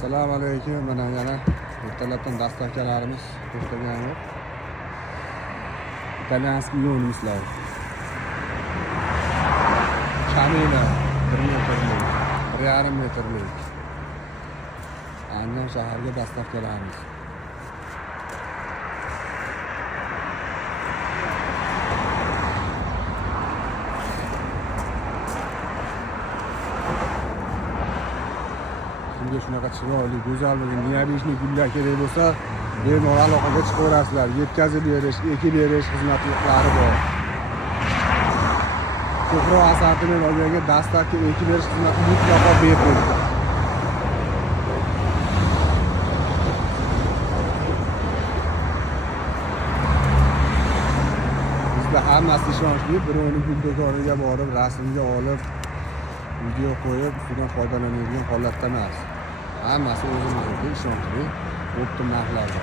Assalomu alaykum. Mana yana ertalabdan dastavkalarimiz to'xtagan yo'q. İtalyanskiy yo'l mislari. Kamina 1 metrlik, 1,5 metrlik. Andijon shahriga dastavkalarimiz. Sizga shunaqa chiroyli, go'zal bo'lgan neobeshli gullar kerak bo'lsa, bemalol aloqaga chiqaverasizlar. Yetkazib berish, ekib berish xizmatlari bor. Ko'proq assortiment olganga dastavka ekib berish xizmati mutlaqo bepul. Bizda hammasi ishonchli, birovning gul do'koniga borib, rasmga olib, video qo'yib, ustidan foydalanadigan holatda emas. Hammasi o'zimizniki ishonchli, optim narxlarda.